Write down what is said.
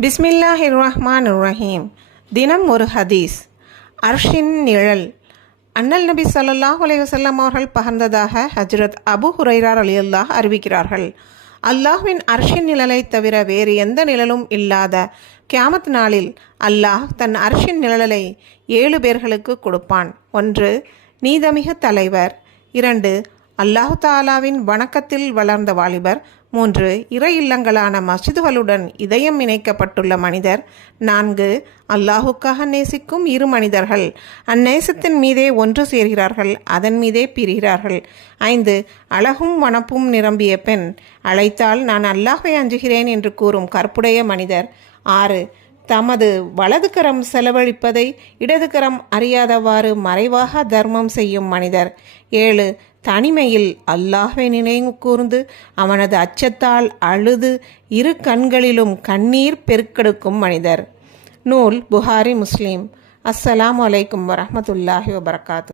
பிஸ்மில்லாஹி ரஹ்மான் ரஹீம் தினம் ஒரு ஹதீஸ். அர்ஷின் நிழல். அண்ணல் நபி சல்லாஹ் அலைஹி அவர்கள் பகர்ந்ததாக ஹஜ்ரத் அபு ஹுரைரார் அலியுல்லாஹ் அறிவிக்கிறார்கள். அல்லாஹ்வின் அர்ஷின் நிழலை தவிர வேறு எந்த நிழலும் இல்லாத கியாமத் நாளில் அல்லாஹ் தன் அர்ஷின் நிழலை ஏழு பேர்களுக்கு கொடுப்பான். ஒன்று நீதமிகு தலைவர். இரண்டு அல்லாஹு தாலாவின் வணக்கத்தில் வளர்ந்த வாலிபர். மூன்று இறை இல்லங்களான மஸ்ஜிதுகளுடன் இதயம் இணைக்கப்பட்டுள்ள மனிதர். நான்கு அல்லாஹுக்காக நேசிக்கும் இரு மனிதர்கள். அந்நேசத்தின் மீதே ஒன்று சேர்கிறார்கள் அதன் மீதே பிரிகிறார்கள். ஐந்து அழகும் வனப்பும் நிரம்பிய பெண். அழைத்தால் நான் அல்லாஹை அஞ்சுகிறேன் என்று கூறும் கற்புடைய மனிதர். ஆறு தமது வலது கரம் செலவழிப்பதை இடது கரம் அறியாதவாறு மறைவாக தர்மம் செய்யும் மனிதர். ஏழு தனிமையில் அல்லாஹை நினைவு கூர்ந்து அவனது அச்சத்தால் அழுது இரு கண்களிலும் கண்ணீர் பெருக்கெடுக்கும் மனிதர். நூல் புகாரி முஸ்லீம். அஸ்ஸலாம் அலைக்கும் வரமத்துல்லாஹி வபரகாத்து.